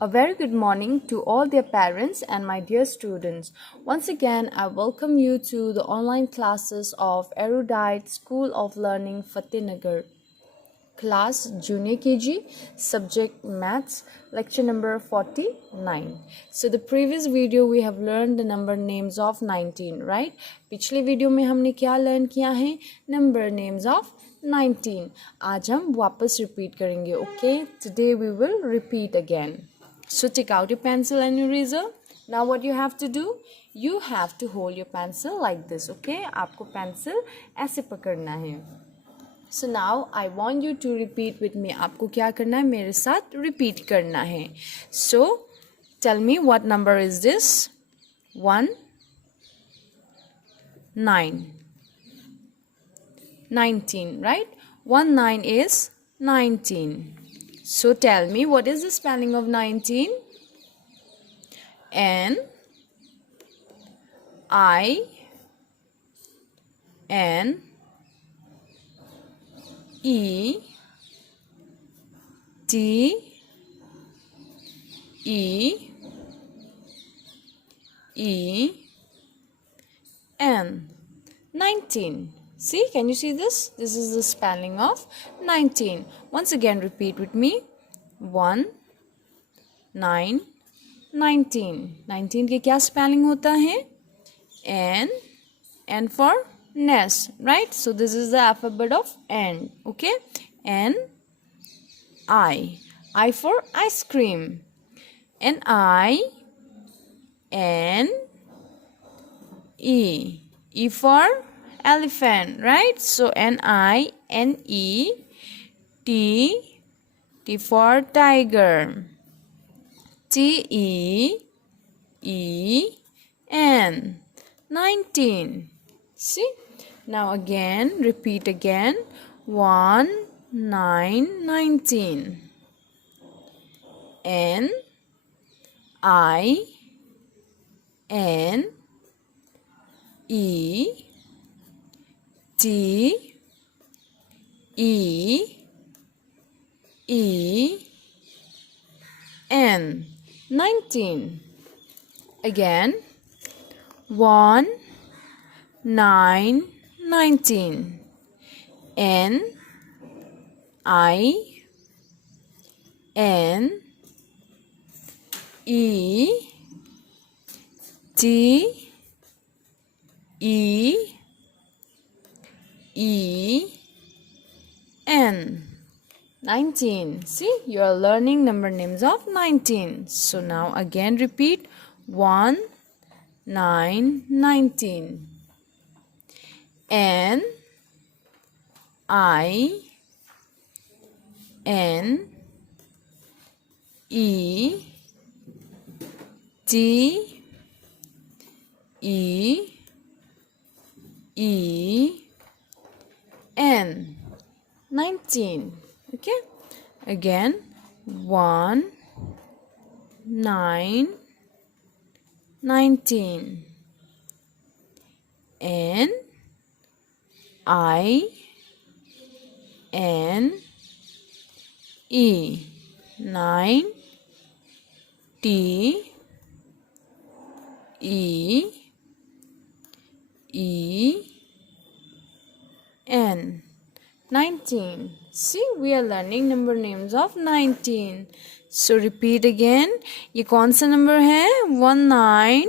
A very good morning to all their parents and my dear students. Once again, I welcome you to the online classes of Erudite School of Learning Fatehnagar. Class Junior KG, subject Maths, lecture number 49. So the previous video we have learned the number names of 19, right? पिछले video में हमने क्या learn किया है? Number names of 19. आज हम वापस repeat करेंगे, okay? Today we will repeat again. So take out your pencil and eraser. Now what you have to do? You have to hold your pencil like this, okay? आपको pencil ऐसे पकड़ना है. So now I want you to repeat with me. आपको क्या करना है? मेरे साथ repeat करना है. So tell me what number is this? 1, 9, 19, right? 1, 9 is 19. So tell me what is the spelling of 19? N I N E T E E N 19. See, can you see this? This is the spelling of 19. Once again, repeat with me. 1, 9, 19. 19 के क्या spelling होता है? N for nest, right? So this is the alphabet of N, okay? N, I for ice cream. N, I, N, E for elephant, right? So N, I, N, E, T for tiger. T, E, N. 19. See? Now again, repeat again. 1, 9, 19. N, I, N, E, T, E, N. 19. Again. 1, 9, 19. N, I, N, E, T, E, N. 19. See, you are learning number names of 19. So now again repeat. 1, 9, 19. N, I, N, E, T, E, N. 19. Okay? Again. 1, 9, 19. N, I, N, E. 9, T, E, N. 19. See, we are learning number names of 19. So repeat again. ये कौन सा number है? 1, 9,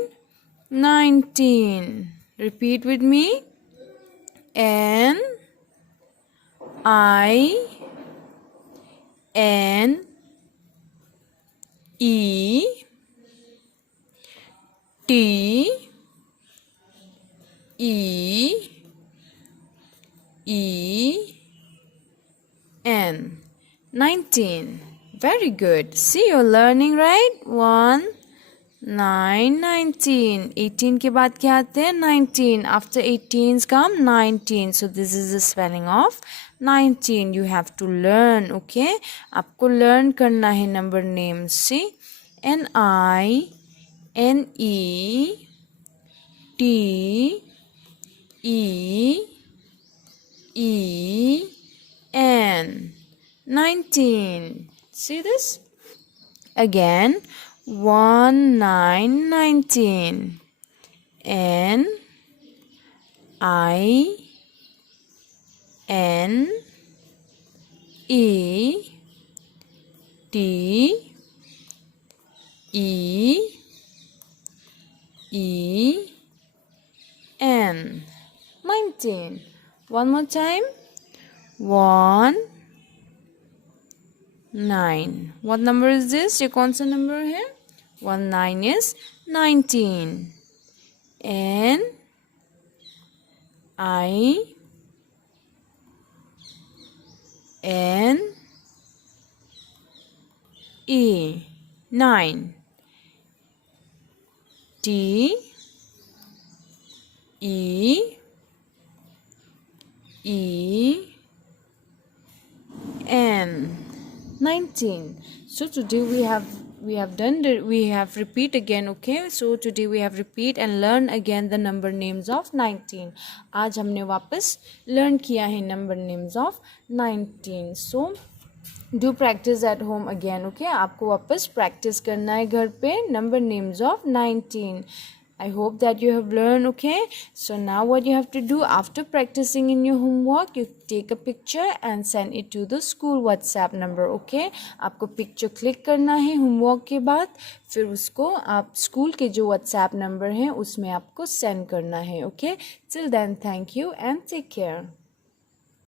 19. Repeat with me. N, I, N, E, T, E, N. 19. Very good. See, you're learning, right? 1, 9, 19. 18 के बाद क्या आते हैं? 19. After 18s come 19. So this is the spelling of 19. You have to learn, okay? आपको learn करना है number names. See? N, I, N, E, T, E, N. 19. See this? Again, 1 9 19. N I N E T E E N 19. One more time. 1 9. What number is this? ये कौन सा number है? 1 9 is 19. N I N E 9. T E E N 19. So today we have repeat again. Okay, so today we have repeat and learn again the number names of 19. आज हमने वापस learn किया है number names of 19. So do practice at home again. Okay, आपको वापस practice करना है घर पे number names of 19. I hope that you have learned. Okay, so now what you have to do after practicing in your homework, you take a picture and send it to the school WhatsApp number. Okay, आपको picture click करना है homework के बाद, फिर उसको आप school के जो WhatsApp number है उसमें आपको send करना है. Okay, till then thank you and take care.